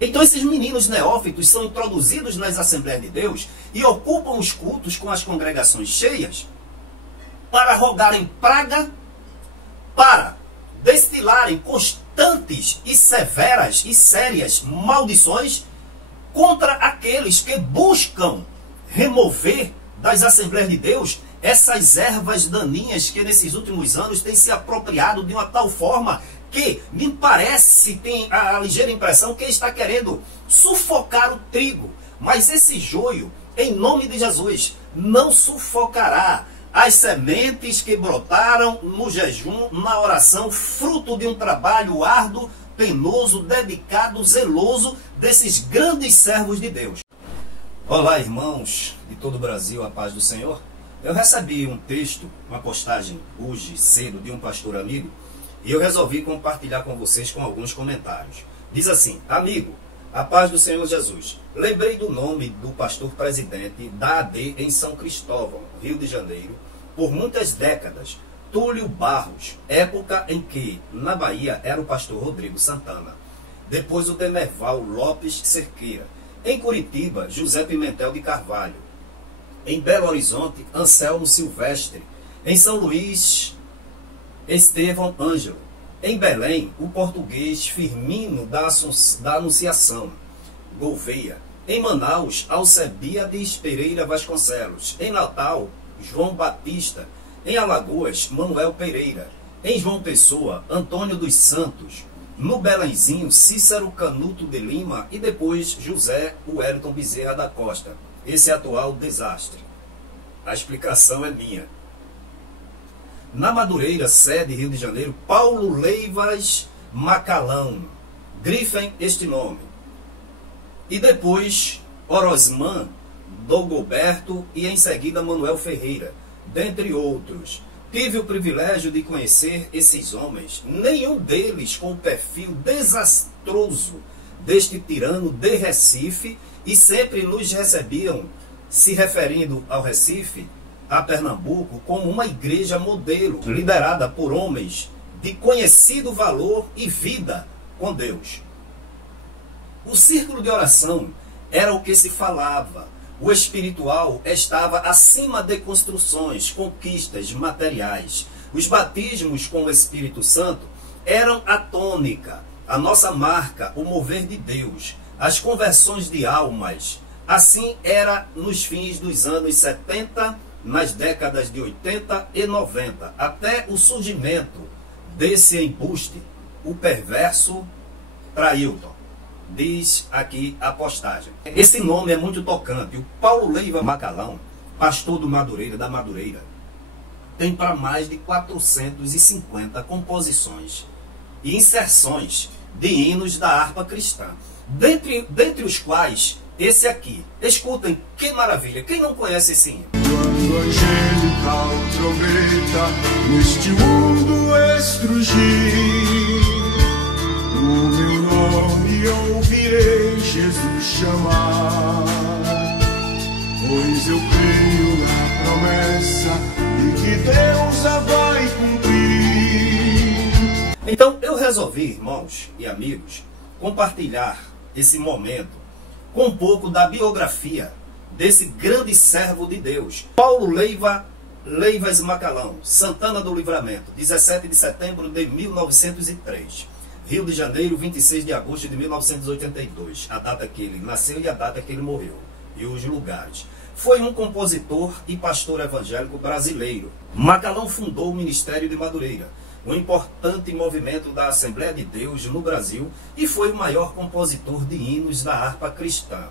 Então esses meninos neófitos são introduzidos nas Assembleias de Deus e ocupam os cultos com as congregações cheias para rogarem praga, para destilarem constantes e severas e sérias maldições contra aqueles que buscam remover das Assembleias de Deus essas ervas daninhas que nesses últimos anos têm se apropriado de uma tal forma que me parece, tem a ligeira impressão que está querendo sufocar o trigo. Mas esse joio, em nome de Jesus, não sufocará as sementes que brotaram no jejum, na oração, fruto de um trabalho árduo, penoso, dedicado, zeloso desses grandes servos de Deus. Olá, irmãos de todo o Brasil, a paz do Senhor. Eu recebi um texto, uma postagem hoje cedo de um pastor amigo, e eu resolvi compartilhar com vocês com alguns comentários. Diz assim: amigo, a paz do Senhor Jesus. Lembrei do nome do pastor presidente da AD em São Cristóvão, Rio de Janeiro, por muitas décadas, Túlio Barros, época em que, na Bahia, era o pastor Rodrigo Santana. Depois o Demerval Lopes Cerqueira. Em Curitiba, José Pimentel de Carvalho. Em Belo Horizonte, Anselmo Silvestre. Em São Luís, Estevão Ângelo. Em Belém, o português Firmino da Anunciação Gouveia. Em Manaus, Alcebiades Pereira Vasconcelos. Em Natal, João Batista. Em Alagoas, Manuel Pereira. Em João Pessoa, Antônio dos Santos. No Belenzinho, Cícero Canuto de Lima. E depois, José Wellington Bezerra da Costa. Esse atual desastre. A explicação é minha. Na Madureira, sede Rio de Janeiro, Paulo Leivas Macalão. Grifem este nome. E depois, Orosmã Dogoberto e em seguida Manuel Ferreira, dentre outros. Tive o privilégio de conhecer esses homens, nenhum deles com o perfil desastroso deste tirano de Recife, e sempre nos recebiam, se referindo ao Recife, a Pernambuco, como uma igreja modelo, liderada por homens de conhecido valor e vida com Deus. O círculo de oração era o que se falava. O espiritual estava acima de construções, conquistas materiais. Os batismos com o Espírito Santo eram a tônica, a nossa marca, o mover de Deus, as conversões de almas. Assim era nos fins dos anos 70, nas décadas de 80 e 90, até o surgimento desse embuste, o perverso Trailton. Diz aqui a postagem. Esse nome é muito tocante. O Paulo Leiva Macalão, pastor do Madureira, da Madureira, tem para mais de 450 composições e inserções de hinos da harpa cristã. Dentre os quais, esse aqui. Escutem, que maravilha. Quem não conhece esse hino? Quando angelical trombeta neste mundo estrugir, o meu nome ouvirei Jesus chamar, pois eu creio na promessa de que Deus a vai cumprir. Então eu resolvi, irmãos e amigos, compartilhar esse momento com um pouco da biografia desse grande servo de Deus, Paulo Leivas Macalão, Santana do Livramento, 17 de setembro de 1903. Rio de Janeiro, 26 de agosto de 1982, a data que ele nasceu e a data que ele morreu, e os lugares. Foi um compositor e pastor evangélico brasileiro. Macalão fundou o Ministério de Madureira, um importante movimento da Assembleia de Deus no Brasil, e foi o maior compositor de hinos da harpa cristã.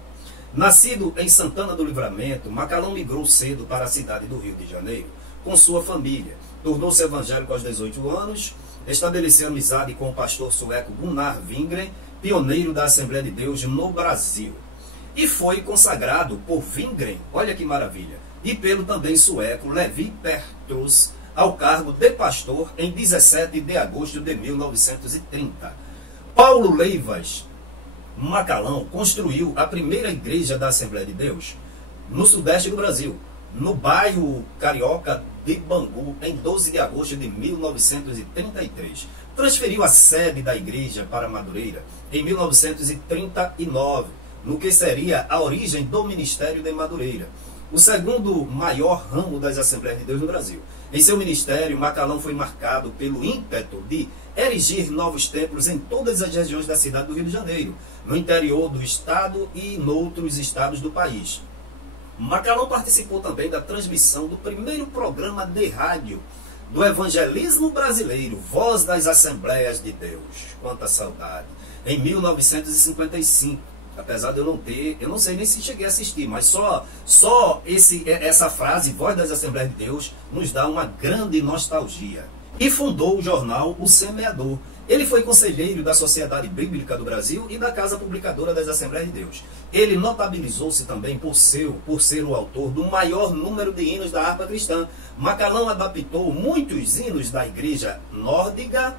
Nascido em Santana do Livramento, Macalão migrou cedo para a cidade do Rio de Janeiro com sua família. Tornou-se evangélico aos 18 anos, estabeleceu amizade com o pastor sueco Gunnar Wingren, pioneiro da Assembleia de Deus no Brasil. E foi consagrado por Wingren, olha que maravilha, e pelo também sueco Levi Petrus, ao cargo de pastor em 17 de agosto de 1930. Paulo Leivas Macalão construiu a primeira igreja da Assembleia de Deus no sudeste do Brasil, no bairro carioca de Bangu, em 12 de agosto de 1933. transferiu a sede da igreja para Madureira em 1939, no que seria a origem do Ministério de Madureira, o segundo maior ramo das Assembleias de Deus no Brasil. Em seu ministério, Macalão foi marcado pelo ímpeto de erigir novos templos em todas as regiões da cidade do Rio de Janeiro, no interior do estado e em outros estados do país. Macalão participou também da transmissão do primeiro programa de rádio do evangelismo brasileiro, Voz das Assembleias de Deus. Quanta saudade! Em 1955. Apesar de eu não sei nem se cheguei a assistir, mas só essa frase, Voz das Assembleias de Deus, nos dá uma grande nostalgia. E fundou o jornal O Semeador. Ele foi conselheiro da Sociedade Bíblica do Brasil e da Casa Publicadora das Assembleias de Deus. Ele notabilizou-se também por ser o autor do maior número de hinos da harpa cristã. Macalão adaptou muitos hinos da igreja nórdica,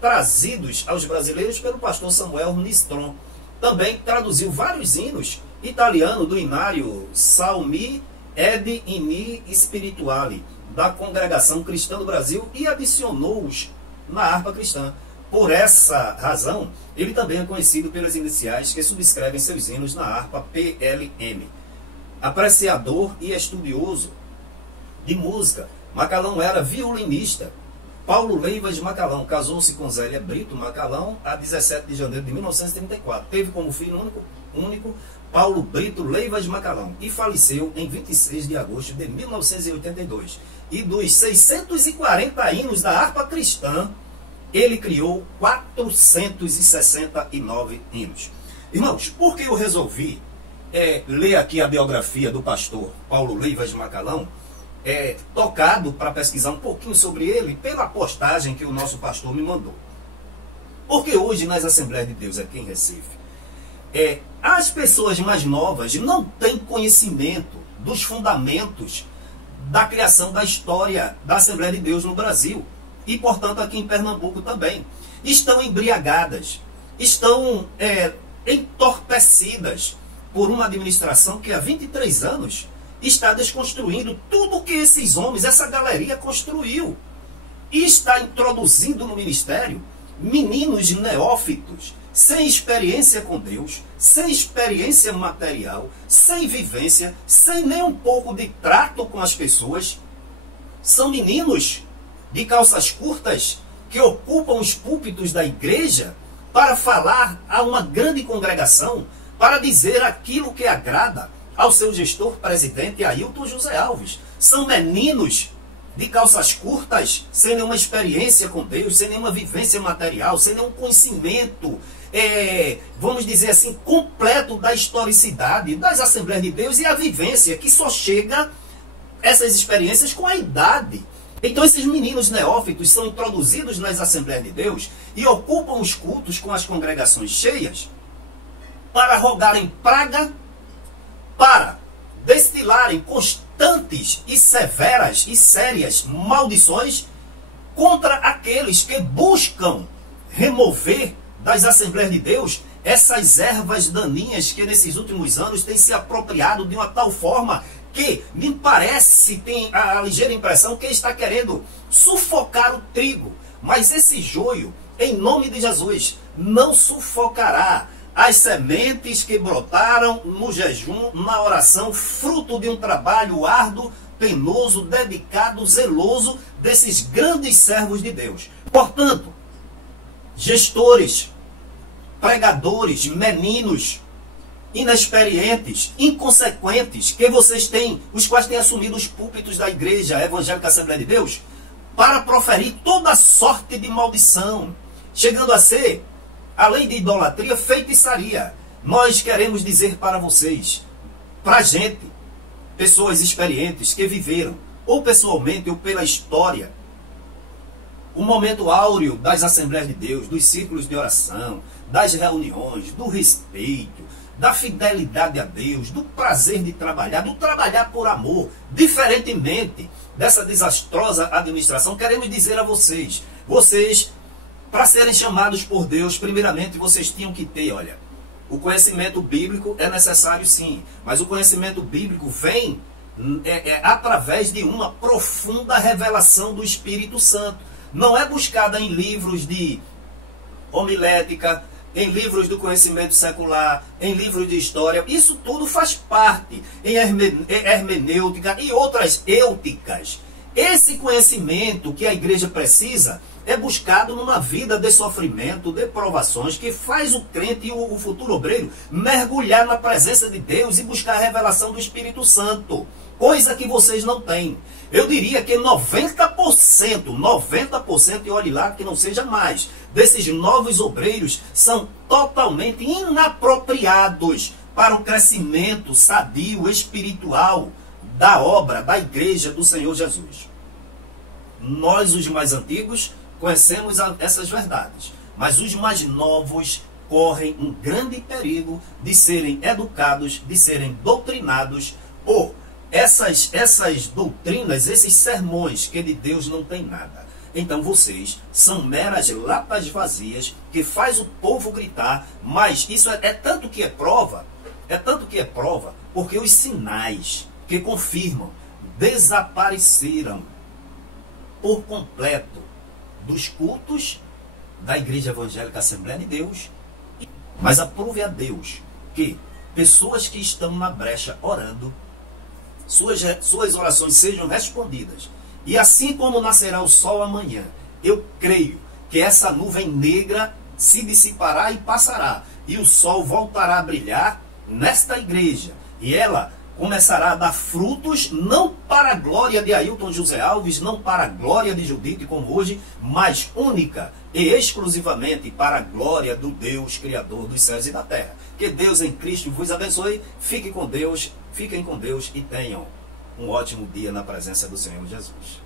trazidos aos brasileiros pelo pastor Samuel Nistron. Também traduziu vários hinos italianos do inário Salmi ed Inni Spirituali, da Congregação Cristã do Brasil, e adicionou-os na harpa cristã. Por essa razão, ele também é conhecido pelas iniciais que subscrevem seus hinos na harpa PLM. Apreciador e estudioso de música, Macalão era violinista. Paulo Leivas Macalão casou-se com Zélia Brito Macalão a 17 de janeiro de 1934. Teve como filho único Paulo Brito Leivas Macalão e faleceu em 26 de agosto de 1982. E dos 640 hinos da harpa cristã, ele criou 469 hinos. Irmãos, por que eu resolvi ler aqui a biografia do pastor Paulo Leivas Macalão? Tocado para pesquisar um pouquinho sobre ele pela postagem que o nosso pastor me mandou. Porque hoje nas Assembleias de Deus aqui em Recife, as pessoas mais novas não têm conhecimento dos fundamentos da criação da história da Assembleia de Deus no Brasil e, portanto, aqui em Pernambuco também. Estão embriagadas, estão entorpecidas por uma administração que há 23 anos está desconstruindo tudo que esses homens, essa galeria construiu. E está introduzindo no ministério meninos neófitos, sem experiência com Deus, sem experiência material, sem vivência, sem nem um pouco de trato com as pessoas. São meninos de calças curtas que ocupam os púlpitos da igreja para falar a uma grande congregação, para dizer aquilo que agrada ao seu gestor presidente Ailton José Alves. São meninos de calças curtas, sem nenhuma experiência com Deus, sem nenhuma vivência material, sem nenhum conhecimento, vamos dizer assim, completo da historicidade das Assembleias de Deus e a vivência que só chega essas experiências com a idade. Então esses meninos neófitos são introduzidos nas Assembleias de Deus e ocupam os cultos com as congregações cheias para rogarem praga, para destilarem constantes e severas e sérias maldições contra aqueles que buscam remover das Assembleias de Deus essas ervas daninhas que nesses últimos anos têm se apropriado de uma tal forma que me parece, tem a ligeira impressão que está querendo sufocar o trigo. Mas esse joio, em nome de Jesus, não sufocará as sementes que brotaram no jejum, na oração, fruto de um trabalho árduo, penoso, dedicado, zeloso desses grandes servos de Deus. Portanto, gestores, pregadores, meninos, inexperientes, inconsequentes, que vocês têm, os quais têm assumido os púlpitos da Igreja Evangélica Assembleia de Deus, para proferir toda sorte de maldição, chegando a ser, além de idolatria, feitiçaria. Nós queremos dizer para vocês, para a gente, pessoas experientes que viveram, ou pessoalmente ou pela história, o momento áureo das Assembleias de Deus, dos círculos de oração, das reuniões, do respeito, da fidelidade a Deus, do prazer de trabalhar, do trabalhar por amor, diferentemente dessa desastrosa administração, queremos dizer a vocês, para serem chamados por Deus, primeiramente vocês tinham que ter, olha, o conhecimento bíblico é necessário sim, mas o conhecimento bíblico vem através de uma profunda revelação do Espírito Santo. não é buscada em livros de homilética, em livros do conhecimento secular, em livros de história. Isso tudo faz parte em hermenêutica e outras êuticas. Esse conhecimento que a igreja precisa é buscado numa vida de sofrimento, de provações, que faz o crente e o futuro obreiro mergulhar na presença de Deus e buscar a revelação do Espírito Santo. Coisa que vocês não têm. Eu diria que 90%, e olhe lá que não seja mais, desses novos obreiros são totalmente inapropriados para o crescimento sadio, espiritual da obra, da igreja do Senhor Jesus. Nós, os mais antigos, conhecemos essas verdades, mas os mais novos correm um grande perigo de serem educados, de serem doutrinados por essas doutrinas, esses sermões que de Deus não tem nada. Então vocês são meras latas vazias que faz o povo gritar, mas isso é tanto que é prova, porque os sinais que confirmam desapareceram por completo dos cultos da Igreja Evangélica Assembleia de Deus. Mas aprove a Deus que pessoas que estão na brecha orando, suas orações sejam respondidas. E assim como nascerá o sol amanhã, eu creio que essa nuvem negra se dissipará e passará, e o sol voltará a brilhar nesta igreja, e ela começará a dar frutos, não para a glória de Ailton José Alves, não para a glória de Judite como hoje, mas única e exclusivamente para a glória do Deus Criador dos céus e da terra. Que Deus em Cristo vos abençoe, fiquem com Deus e tenham um ótimo dia na presença do Senhor Jesus.